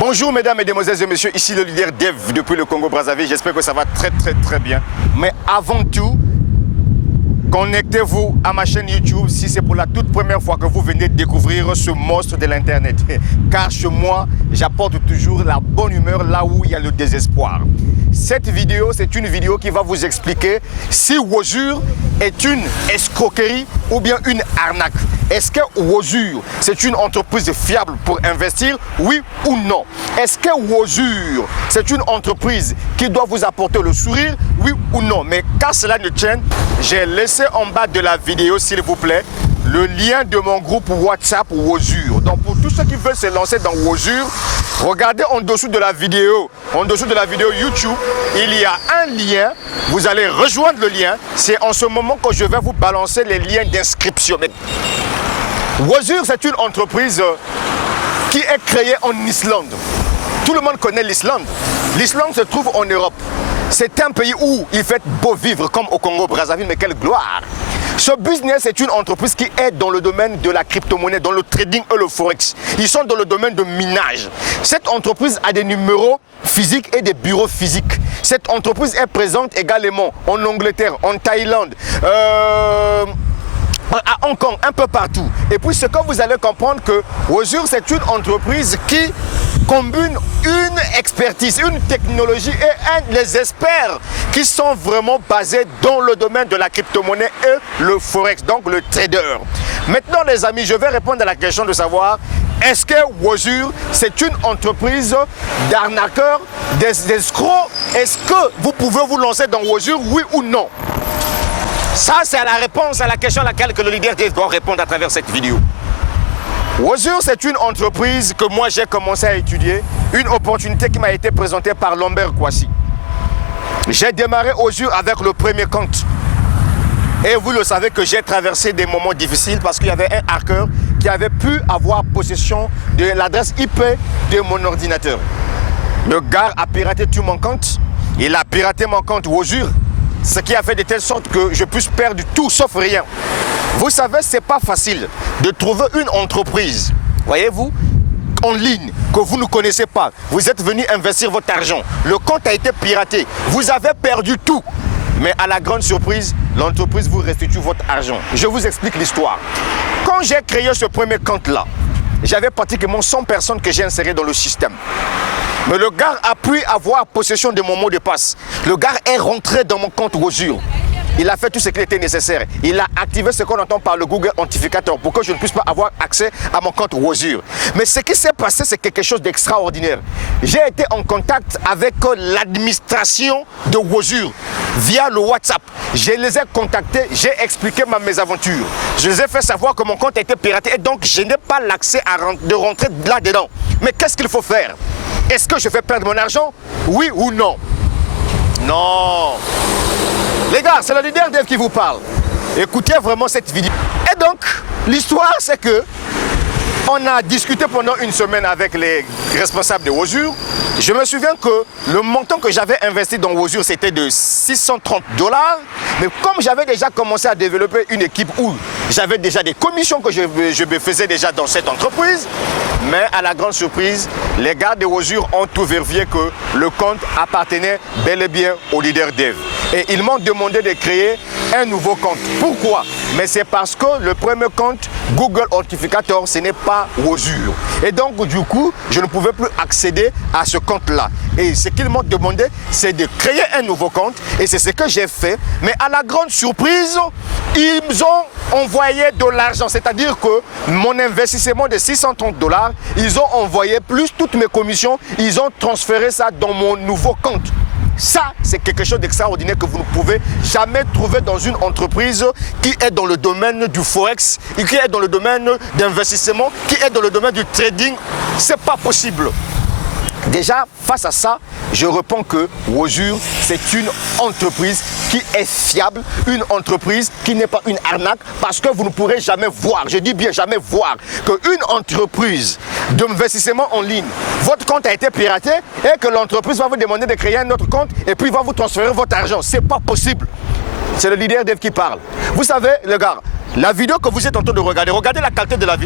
Bonjour mesdames, mesdemoiselles et messieurs, ici le leader Dev depuis le Congo-Brazzaville. J'espère que ça va très bien. Mais avant tout, connectez-vous à ma chaîne YouTube si c'est pour la toute première fois que vous venez découvrir ce monstre de l'internet. Car chez moi, j'apporte toujours la bonne humeur là où il y a le désespoir. Cette vidéo, c'est une vidéo qui va vous expliquer si Wozur est une escroquerie ou bien une arnaque. Est-ce que Wozur, c'est une entreprise fiable pour investir, oui ou non? Est-ce que Wozur, c'est une entreprise qui doit vous apporter le sourire, oui ou non? Mais qu'à cela ne tienne, j'ai laissé en bas de la vidéo, s'il vous plaît, le lien de mon groupe WhatsApp Wozur. Donc pour tous ceux qui veulent se lancer dans Wozur, regardez en dessous de la vidéo, YouTube, il y a un lien. Vous allez rejoindre le lien. C'est en ce moment que je vais vous balancer les liens d'inscription. Wozur, c'est une entreprise qui est créée en Islande. Tout le monde connaît l'Islande. L'Islande se trouve en Europe. C'est un pays où il fait beau vivre comme au Congo-Brazzaville, mais quelle gloire! Ce business est une entreprise qui est dans le domaine de la crypto-monnaie, dans le trading et le forex. Ils sont dans le domaine de minage. Cette entreprise a des numéros physiques et des bureaux physiques. Cette entreprise est présente également en Angleterre, en Thaïlande, à Hong Kong, un peu partout. Et puis ce que vous allez comprendre que Wozur, c'est une entreprise qui combine une expertise, une technologie et les experts qui sont vraiment basés dans le domaine de la crypto-monnaie et le forex, donc le trader. Maintenant les amis, je vais répondre à la question de savoir est-ce que Wozur, c'est une entreprise d'arnaqueurs, d'escrocs? Est-ce que vous pouvez vous lancer dans Wozur, oui ou non? Ça, c'est la réponse à la question à laquelle le leader doit répondre à travers cette vidéo. Wozur, c'est une entreprise que moi j'ai commencé à étudier, une opportunité qui m'a été présentée par Lambert Kouassi. J'ai démarré Wozur avec le premier compte. Et vous le savez que j'ai traversé des moments difficiles parce qu'il y avait un hacker qui avait pu avoir possession de l'adresse IP de mon ordinateur. Le gars a piraté tout mon compte, il a piraté mon compte Wozur. Ce qui a fait de telle sorte que je puisse perdre tout sauf rien. Vous savez, c'est pas facile de trouver une entreprise, voyez-vous, en ligne, que vous ne connaissez pas. Vous êtes venu investir votre argent. Le compte a été piraté. Vous avez perdu tout. Mais à la grande surprise, l'entreprise vous restitue votre argent. Je vous explique l'histoire. Quand j'ai créé ce premier compte-là, j'avais pratiquement 100 personnes que j'ai insérées dans le système. Mais le gars a pu avoir possession de mon mot de passe. Le gars est rentré dans mon compte Wozur. Il a fait tout ce qui était nécessaire. Il a activé ce qu'on entend par le Google Authentificator pour que je ne puisse pas avoir accès à mon compte Wozur. Mais ce qui s'est passé, c'est quelque chose d'extraordinaire. J'ai été en contact avec l'administration de Wozur via le WhatsApp. Je les ai contactés, j'ai expliqué ma mésaventure. Je les ai fait savoir que mon compte a été piraté et donc je n'ai pas l'accès de rentrer là-dedans. Mais qu'est-ce qu'il faut faire? Est-ce que je vais perdre mon argent? Oui ou non? Non. Les gars, c'est le leader Dev qui vous parle. Écoutez vraiment cette vidéo. Et donc, l'histoire, c'est que on a discuté pendant une semaine avec les responsables de Wozur. Je me souviens que le montant que j'avais investi dans Wozur, c'était de 630 $. Mais comme j'avais déjà commencé à développer une équipe où j'avais déjà des commissions que je me faisais déjà dans cette entreprise, mais à la grande surprise, les gars de Wozur ont tout vérifié que le compte appartenait bel et bien au leader Dev. Et ils m'ont demandé de créer un nouveau compte. Pourquoi? Mais c'est parce que le premier compte Google Authentificator, ce n'est pas Wozur. Et donc, du coup, je ne pouvais plus accéder à ce compte-là. Et ce qu'ils m'ont demandé, c'est de créer un nouveau compte. Et c'est ce que j'ai fait. Mais à la grande surprise, ils ont envoyé de l'argent. C'est-à-dire que mon investissement de 630 $, ils ont envoyé plus toutes mes commissions. Ils ont transféré ça dans mon nouveau compte. Ça, c'est quelque chose d'extraordinaire que vous ne pouvez jamais trouver dans une entreprise qui est dans le domaine du forex, qui est dans le domaine d'investissement, qui est dans le domaine du trading. C'est pas possible. Déjà, face à ça, je réponds que Wozur, c'est une entreprise qui est fiable, une entreprise qui n'est pas une arnaque, parce que vous ne pourrez jamais voir, je dis bien jamais voir, qu'une entreprise d'investissement en ligne, votre compte a été piraté et que l'entreprise va vous demander de créer un autre compte et puis va vous transférer votre argent. C'est pas possible. C'est le leader Dev qui parle. Vous savez, les gars, La vidéo que vous êtes en train de regarder, regardez la qualité de la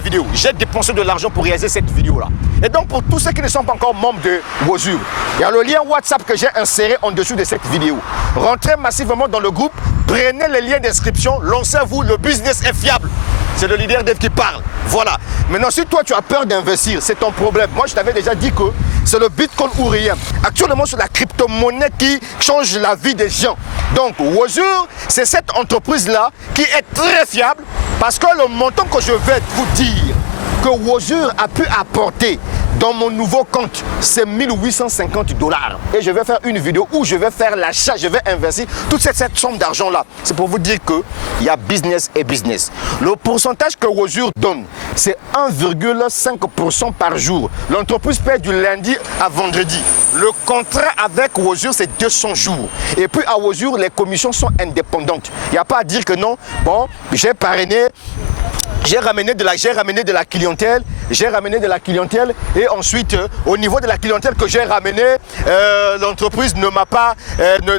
vidéo. J'ai dépensé de l'argent pour réaliser cette vidéo-là. Et donc, pour tous ceux qui ne sont pas encore membres de Wozur, il y a le lien WhatsApp que j'ai inséré en dessous de cette vidéo. Rentrez massivement dans le groupe, prenez les liens d'inscription, lancez-vous, le business est fiable. C'est le leader dev qui parle. Voilà. Maintenant, si toi, tu as peur d'investir, c'est ton problème. Moi, je t'avais déjà dit que c'est le Bitcoin ou rien. Actuellement, c'est la crypto-monnaie qui change la vie des gens. Donc, Wozur, c'est cette entreprise-là qui est très fiable parce que le montant que je vais vous dire que Wozur a pu apporter dans mon nouveau compte, c'est 1850 $. Et je vais faire une vidéo où je vais faire l'achat, je vais investir toute cette somme d'argent-là. C'est pour vous dire qu'il y a business et business. Le pourcentage que Wozur donne, c'est 1,5% par jour. L'entreprise paie du lundi à vendredi. Le contrat avec Wozur, c'est 200 jours. Et puis à Wozur, les commissions sont indépendantes. Il n'y a pas à dire que non, bon, j'ai parrainé. J'ai ramené de la clientèle, et ensuite au niveau de la clientèle que j'ai ramené, l'entreprise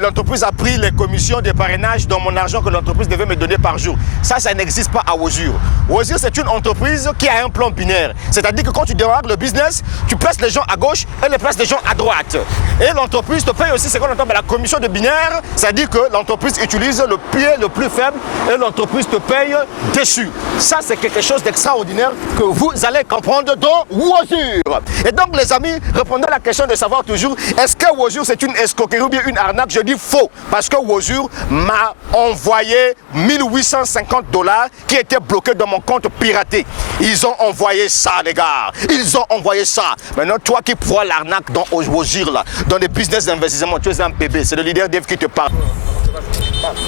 l'entreprise a pris les commissions de parrainage dans mon argent que l'entreprise devait me donner par jour. Ça n'existe pas à Wozur. Wozur, c'est une entreprise qui a un plan binaire. C'est-à-dire que quand tu démarres le business, tu places les gens à gauche et les places les gens à droite. Et l'entreprise te paye aussi ce qu'on appelle la commission de binaire, c'est-à-dire que l'entreprise utilise le pied le plus faible et l'entreprise te paye dessus. Ça, c'est quelque chose d'extraordinaire que vous allez comprendre dans Wozur. Et donc, les amis, répondez à la question de savoir toujours, est-ce que Wozur, c'est une escroquerie ou bien une arnaque? Je dis faux, parce que Wozur m'a envoyé 1850 $ qui étaient bloqués dans mon compte piraté. Ils ont envoyé ça, les gars. Ils ont envoyé ça. Maintenant, toi qui vois l'arnaque dans Wozur, là, dans les business d'investissement, tu es un bébé. C'est le leader dev qui te parle.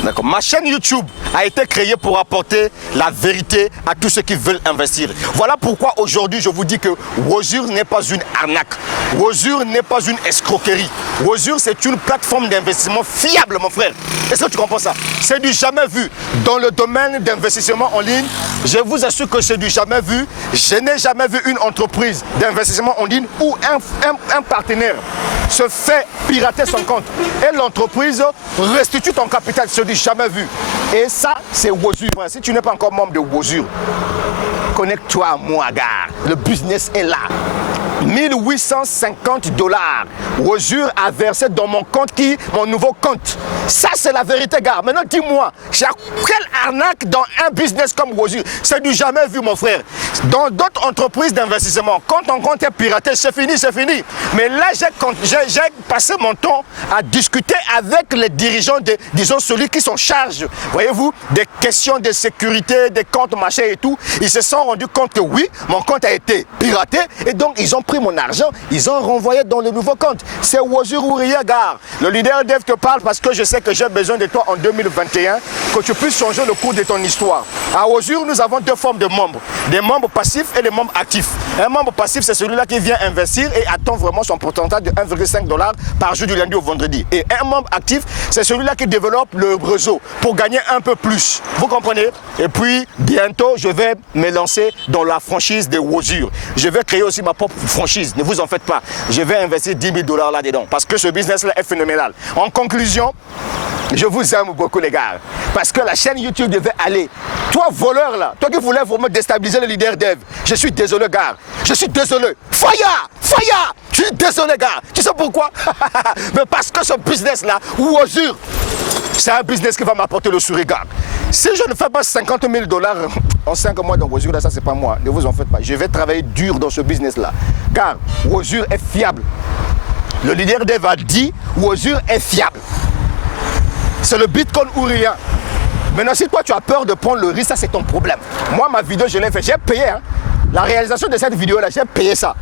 D'accord. Ma chaîne YouTube a été créée pour apporter la vérité à tous ceux qui veulent investir. Voilà pourquoi aujourd'hui je vous dis que Wozur n'est pas une arnaque. Wozur n'est pas une escroquerie. Wozur, c'est une plateforme d'investissement fiable, mon frère. Est-ce que tu comprends ça? C'est du jamais vu. Dans le domaine d'investissement en ligne, je vous assure que c'est du jamais vu. Je n'ai jamais vu une entreprise d'investissement en ligne où un partenaire se fait pirater son compte et l'entreprise restitue ton capital. C'est du jamais vu. Et ça, c'est Wozur. Si tu n'es pas encore membre de Wozur, connecte-toi à moi, gars. Le business est là. 1850 $. Wozur a versé dans mon compte mon nouveau compte. Ça, c'est la vérité, gars. Maintenant, dis-moi, quelle arnaque dans un business comme Wozur? C'est du jamais vu, mon frère. Dans d'autres entreprises d'investissement, quand ton compte est piraté, c'est fini, c'est fini. Mais là, j'ai passé mon temps à discuter avec les dirigeants, disons, celui qui sont en charge, voyez-vous, des questions de sécurité, des comptes, machin et tout. Ils se sont rendus compte que oui, mon compte a été piraté et donc ils ont pris mon argent, ils ont renvoyé dans le nouveau compte. C'est Wozur ou rien, gars. Le leader dev te parle parce que je sais que j'ai besoin de toi en 2021, que tu puisses changer le cours de ton histoire. À Wozur, nous avons deux formes de membres, des membres passifs et des membres actifs. Un membre passif, c'est celui-là qui vient investir et attend vraiment son pourcentage de 1,5 $ par jour du lundi au vendredi. Et un membre actif, c'est celui-là qui développe le réseau pour gagner un peu plus. Vous comprenez? Et puis, bientôt, je vais me lancer dans la franchise de Wozur. Je vais créer aussi ma propre franchise. Ne vous en faites pas. Je vais investir 10 000 $ là-dedans parce que ce business-là est phénoménal. En conclusion, je vous aime beaucoup, les gars. Parce que la chaîne YouTube devait aller. Toi, voleur, là, toi qui voulais vraiment déstabiliser le leader dev, je suis désolé, gars. Je suis désolé. Fire! Fire! Je suis désolé, gars. Tu sais pourquoi? Mais parce que ce business-là, Wozur, c'est un business qui va m'apporter le sourire, gars. Si je ne fais pas 50 000 $ en 5 mois dans Wozur, là, ça, c'est pas moi. Ne vous en faites pas. Je vais travailler dur dans ce business-là. Car Wozur est fiable. Le leader dev a dit Wozur est fiable. C'est le Bitcoin ou rien. Maintenant, si toi, tu as peur de prendre le risque, ça, c'est ton problème. Moi, ma vidéo, je l'ai fait. J'ai payé. Hein. La réalisation de cette vidéo-là, j'ai payé ça.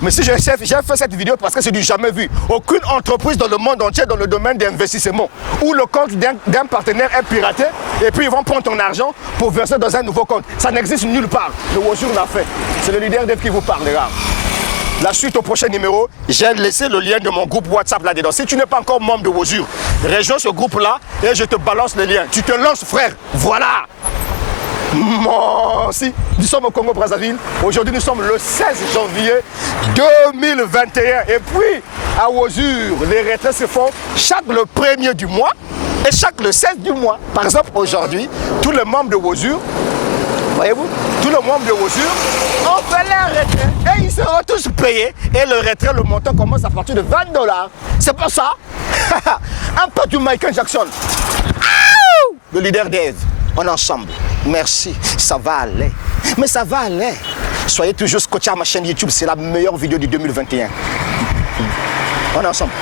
Mais si j'ai fait cette vidéo parce que c'est du jamais vu. Aucune entreprise dans le monde entier dans le domaine d'investissement où le compte d'un partenaire est piraté et puis ils vont prendre ton argent pour verser dans un nouveau compte. Ça n'existe nulle part. Le Wozur l'a fait. C'est le leader dev qui vous parle, les gars. La suite au prochain numéro, j'ai laissé le lien de mon groupe WhatsApp là-dedans. Si tu n'es pas encore membre de Wozur, rejoins ce groupe-là et je te balance le lien. Tu te lances, frère. Voilà. Si nous sommes au Congo-Brazzaville, aujourd'hui nous sommes le 16 janvier 2021 et puis à Wozur, les retraites se font chaque le 1er du mois Et chaque le 16 du mois, par exemple aujourd'hui, tous les membres de Wozur, voyez-vous, tous les membres de Wozur ont fait leur retrait et ils seront tous payés. Et le retrait, le montant commence à partir de $20. C'est pas ça. Un peu du Michael Jackson, le leader d'Eve. On est ensemble. Merci, ça va aller. Mais ça va aller. Soyez toujours scotchés à ma chaîne YouTube, c'est la meilleure vidéo du 2021. On est ensemble.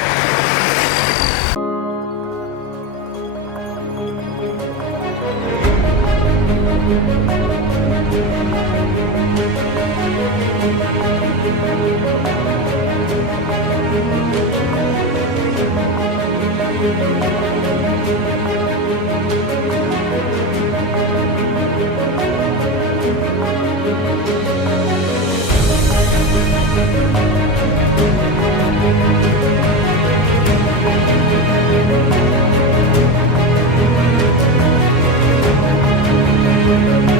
Thank you.